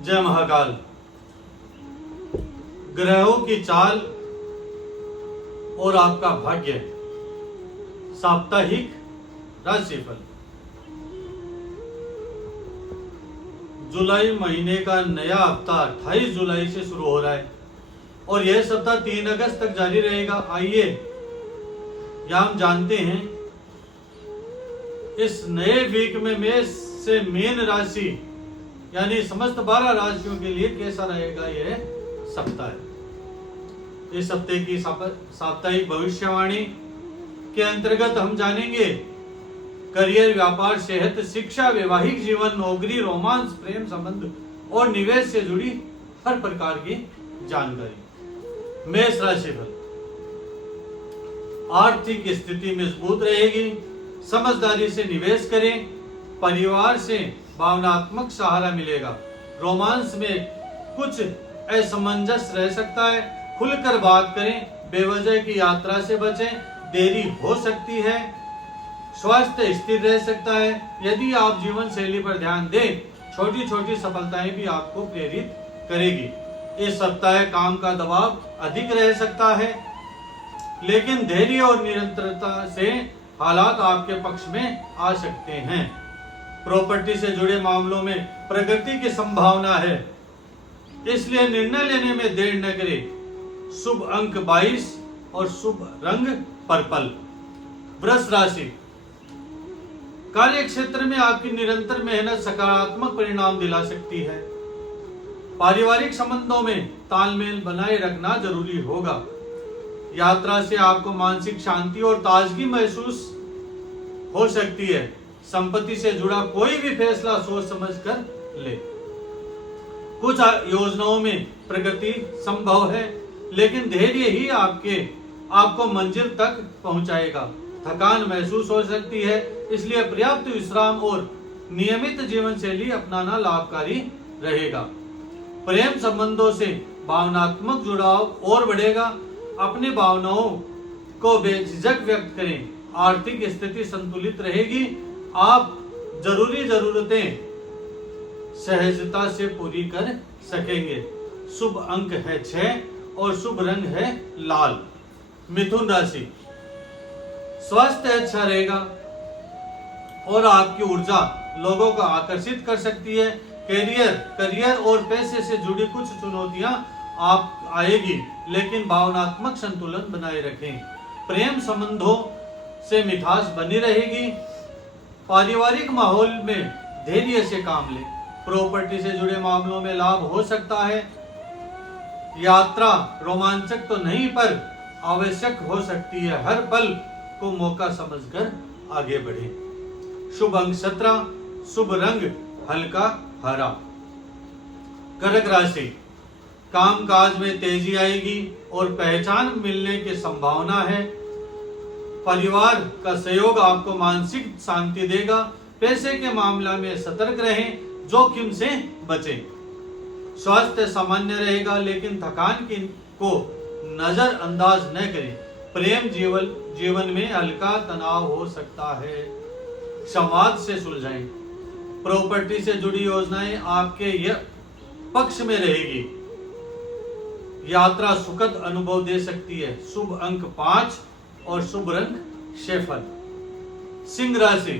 जय महाकाल। ग्रहों की चाल और आपका भाग्य, साप्ताहिक राशिफल। जुलाई महीने का नया हफ्ता 28 जुलाई से शुरू हो रहा है और यह सप्ताह 3 अगस्त तक जारी रहेगा। आइए यह हम जानते हैं इस नए वीक में मेष से मीन राशि यानी समस्त 12 राशियों के लिए कैसा रहेगा यह सप्ताह। इस हफ्ते की साप्ताहिक भविष्यवाणी के अंतर्गत हम जानेंगे करियर, व्यापार, सेहत, शिक्षा, वैवाहिक जीवन, नौकरी, रोमांस, प्रेम संबंध और निवेश से जुड़ी हर प्रकार की जानकारी। मेष राशिफल। आर्थिक स्थिति मजबूत रहेगी, समझदारी से निवेश करें, परिवार से भावनात्मक सहारा मिलेगा। रोमांस में कुछ असमंजस रह सकता है, खुलकर बात करें, बेवजह की यात्रा से बचें, देरी हो सकती है। स्वास्थ्य स्थिर रह सकता है। यदि आप जीवन शैली पर ध्यान दें, छोटी छोटी सफलताएं भी आपको प्रेरित करेगी। इस सप्ताह काम का दबाव अधिक रह सकता है, लेकिन धैर्य और निरंतरता से हालात आपके पक्ष में आ सकते हैं। प्रॉपर्टी से जुड़े मामलों में प्रगति की संभावना है, इसलिए निर्णय लेने में देर न करें। शुभ अंक 22 और शुभ रंग पर्पल। वृष राशि। कार्य क्षेत्र में आपकी निरंतर मेहनत सकारात्मक परिणाम दिला सकती है। पारिवारिक संबंधों में तालमेल बनाए रखना जरूरी होगा। यात्रा से आपको मानसिक शांति और ताजगी महसूस हो सकती है। संपत्ति से जुड़ा कोई भी फैसला सोच समझ कर ले। कुछ योजनाओं में प्रगति संभव है, लेकिन धैर्य ही आपको मंजिल तक पहुंचाएगा। थकान महसूस हो सकती है, इसलिए पर्याप्त विश्राम और नियमित जीवन शैली अपनाना लाभकारी रहेगा। प्रेम संबंधों से भावनात्मक जुड़ाव और बढ़ेगा। अपनी भावनाओं को बेझिझक व्यक्त करें। आर्थिक स्थिति संतुलित रहेगी। आप जरूरी जरूरतें सहजता से पूरी कर सकेंगे। शुभ अंक है 6 और शुभ रंग है लाल। मिथुन राशि। स्वास्थ्य अच्छा रहेगा और आपकी ऊर्जा लोगों को आकर्षित कर सकती है। करियर और पैसे से जुड़ी कुछ चुनौतियां आप आएगी, लेकिन भावनात्मक संतुलन बनाए रखें। प्रेम संबंधों से मिठास बनी रहेगी। पारिवारिक माहौल में धैर्य से काम लें। प्रॉपर्टी से जुड़े मामलों में लाभ हो सकता है। यात्रा रोमांचक तो नहीं पर आवश्यक हो सकती है। हर पल को मौका समझकर आगे बढ़ें। शुभ अंक 17, शुभ रंग हल्का हरा। कर्क राशि। कामकाज में तेजी आएगी और पहचान मिलने की संभावना है। परिवार का सहयोग आपको मानसिक शांति देगा। पैसे के मामला में सतर्क रहें, जोखिम से बचें। स्वास्थ्य सामान्य रहेगा, लेकिन थकान को नजरअंदाज न करें। प्रेम जीवन में हल्का तनाव हो सकता है, संवाद से सुलझाएं। प्रॉपर्टी से जुड़ी योजनाएं आपके पक्ष में रहेगी। यात्रा सुखद अनुभव दे सकती है। शुभ अंक 5 और शुभ रंग शेफर। सिंह राशि।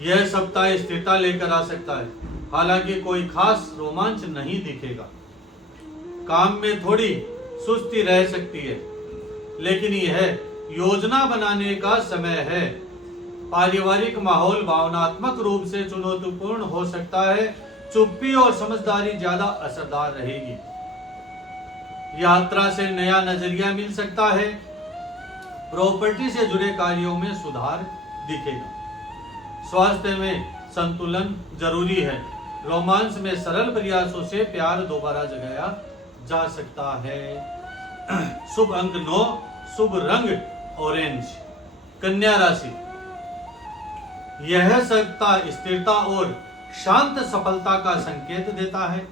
यह सप्ताह स्थिरता लेकर आ सकता है, हालांकि कोई खास रोमांच नहीं दिखेगा। काम में थोड़ी सुस्ती रह सकती है, लेकिन यह योजना बनाने का समय है। पारिवारिक माहौल भावनात्मक रूप से चुनौतीपूर्ण हो सकता है। चुप्पी और समझदारी ज्यादा असरदार रहेगी। यात्रा से नया नजरिया मिल सकता है। प्रॉपर्टी से जुड़े कार्यों में सुधार दिखेगा। स्वास्थ्य में संतुलन जरूरी है। रोमांस में सरल प्रयासों से प्यार दोबारा जगाया जा सकता है। शुभ अंक 9, शुभ रंग ऑरेंज। कन्या राशि। यह सप्ताह स्थिरता और शांत सफलता का संकेत देता है।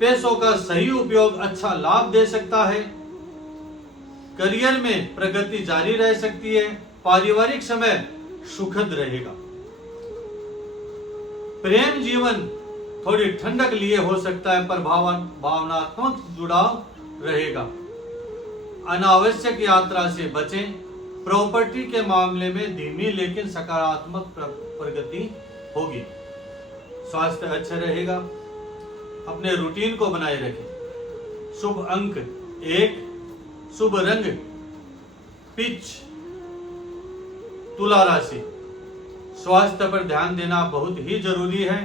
पैसों का सही उपयोग अच्छा लाभ दे सकता है। करियर में प्रगति जारी रह सकती है। पारिवारिक समय सुखद रहेगा। प्रेम जीवन थोड़ी ठंडक लिए हो सकता है, पर भावनात्मक जुड़ाव रहेगा। अनावश्यक यात्रा से बचें। प्रॉपर्टी के मामले में धीमी लेकिन सकारात्मक प्रगति होगी। स्वास्थ्य अच्छा रहेगा। अपने रूटीन को बनाए रखें। शुभ अंक 1, शुभ रंग पीच। तुला राशि, स्वास्थ्य पर ध्यान देना बहुत ही जरूरी है।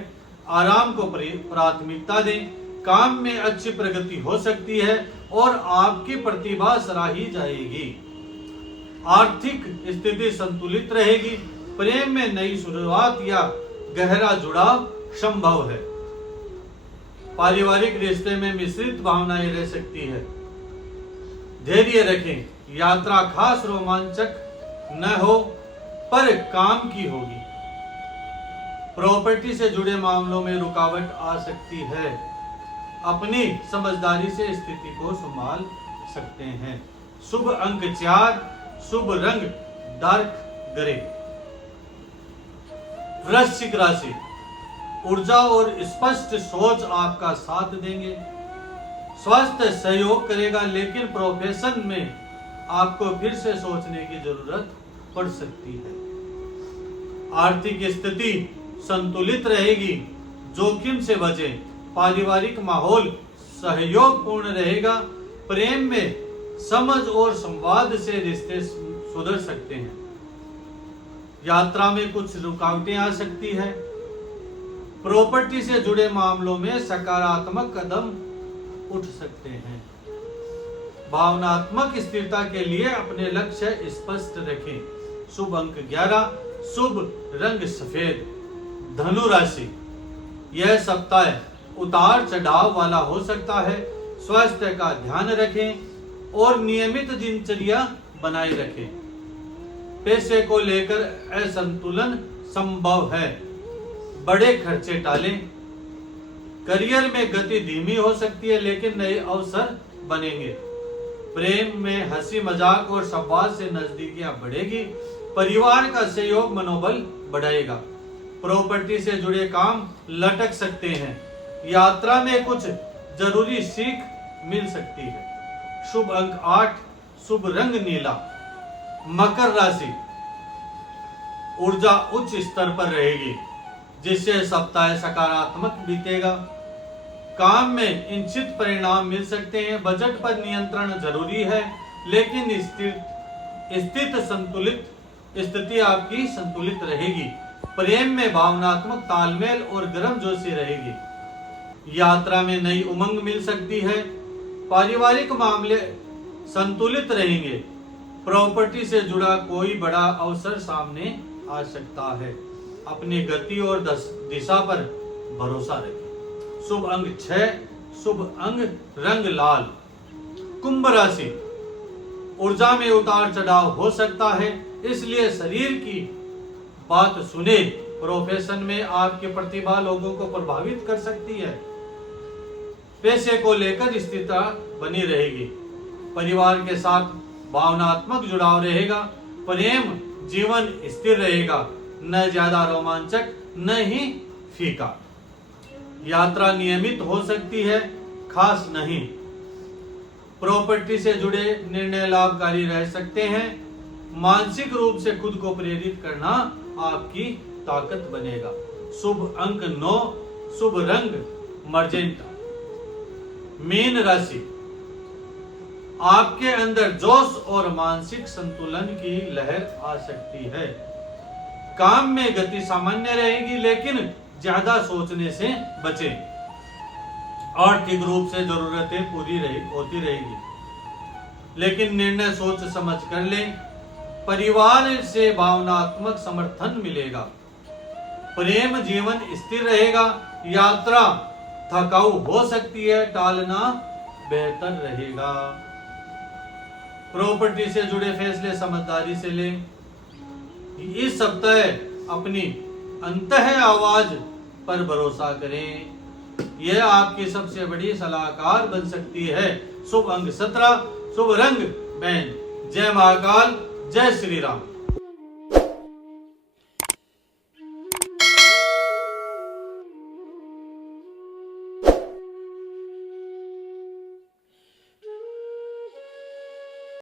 आराम को प्राथमिकता दें। काम में अच्छी प्रगति हो सकती है और आपकी प्रतिभा सराही जाएगी। आर्थिक स्थिति संतुलित रहेगी। प्रेम में नई शुरुआत या गहरा जुड़ाव संभव है। पारिवारिक रिश्ते में मिश्रित भावनाएं रह सकती है। धैर्य रखें। यात्रा खास रोमांचक न हो पर काम की होगी। प्रॉपर्टी से जुड़े मामलों में रुकावट आ सकती है। अपनी समझदारी से स्थिति को संभाल सकते हैं। शुभ अंक 4, शुभ रंग डार्क ग्रे। वृश्चिक राशि, ऊर्जा और स्पष्ट सोच आपका साथ देंगे। स्वास्थ्य सहयोग करेगा, लेकिन प्रोफेशन में आपको फिर से सोचने की जरूरत पड़ सकती है। आर्थिक स्थिति संतुलित रहेगी। जोखिम से बचें। पारिवारिक माहौल सहयोगपूर्ण रहेगा। प्रेम में समझ और संवाद से रिश्ते सुधर सकते हैं। यात्रा में कुछ रुकावटें आ सकती है। प्रॉपर्टी से जुड़े मामलों में सकारात्मक कदम उठ सकते हैं। भावनात्मक स्थिरता के लिए अपने लक्ष्य स्पष्ट रखें। शुभ अंक 11, शुभ रंग सफेद। धनु राशि, यह सप्ताह उतार चढ़ाव वाला हो सकता है। स्वास्थ्य का ध्यान रखें और नियमित दिनचर्या बनाए रखें। पैसे को लेकर असंतुलन संभव है। बड़े खर्चे टालें। करियर में गति धीमी हो सकती है, लेकिन नए अवसर बनेंगे। प्रेम में हंसी मजाक और संवाद से नजदीकियां बढ़ेगी। परिवार का सहयोग मनोबल बढ़ाएगा। प्रॉपर्टी से जुड़े काम लटक सकते हैं। यात्रा में कुछ जरूरी सीख मिल सकती है। शुभ अंक 8, शुभ रंग नीला। मकर राशि, ऊर्जा उच्च स्तर पर रहेगी, जिससे सप्ताह सकारात्मक बीतेगा। काम में इच्छित परिणाम मिल सकते हैं। बजट पर नियंत्रण जरूरी है, लेकिन स्थिति आपकी संतुलित रहेगी। प्रेम में भावनात्मक तालमेल और गर्मजोशी रहेगी। यात्रा में नई उमंग मिल सकती है। पारिवारिक मामले संतुलित रहेंगे। प्रॉपर्टी से जुड़ा कोई बड़ा अवसर सामने आ सकता है। अपनी गति और दिशा पर भरोसा रखें। शुभ अंक 6, शुभ अंग रंग लाल। कुंभ राशि, ऊर्जा में उतार चढ़ाव हो सकता है, इसलिए शरीर की बात सुने। प्रोफेशन में आपकी प्रतिभा लोगों को प्रभावित कर सकती है। पैसे को लेकर स्थिरता बनी रहेगी। परिवार के साथ भावनात्मक जुड़ाव रहेगा। प्रेम जीवन स्थिर रहेगा, न ज्यादा रोमांचक न ही फीका। यात्रा नियमित हो सकती है, खास नहीं। प्रॉपर्टी से जुड़े निर्णय लाभकारी रह सकते हैं। मानसिक रूप से खुद को प्रेरित करना आपकी ताकत बनेगा। शुभ अंक 9, शुभ रंग मर्जेंटा। मीन राशि, आपके अंदर जोश और मानसिक संतुलन की लहर आ सकती है। काम में गति सामान्य रहेगी, लेकिन ज्यादा सोचने से बचें। आर्थिक रूप से जरूरतें पूरी होती रहेगी, लेकिन निर्णय सोच समझ कर लें। परिवार से भावनात्मक समर्थन मिलेगा। प्रेम जीवन स्थिर रहेगा। यात्रा थकाऊ हो सकती है, टालना बेहतर रहेगा। प्रॉपर्टी से जुड़े फैसले समझदारी से लें। इस सप्ताह अपनी अंतः आवाज पर भरोसा करें, यह आपकी सबसे बड़ी सलाहकार बन सकती है। शुभ अंक 17, शुभ रंग बैंगनी। जय महाकाल, जय श्री राम।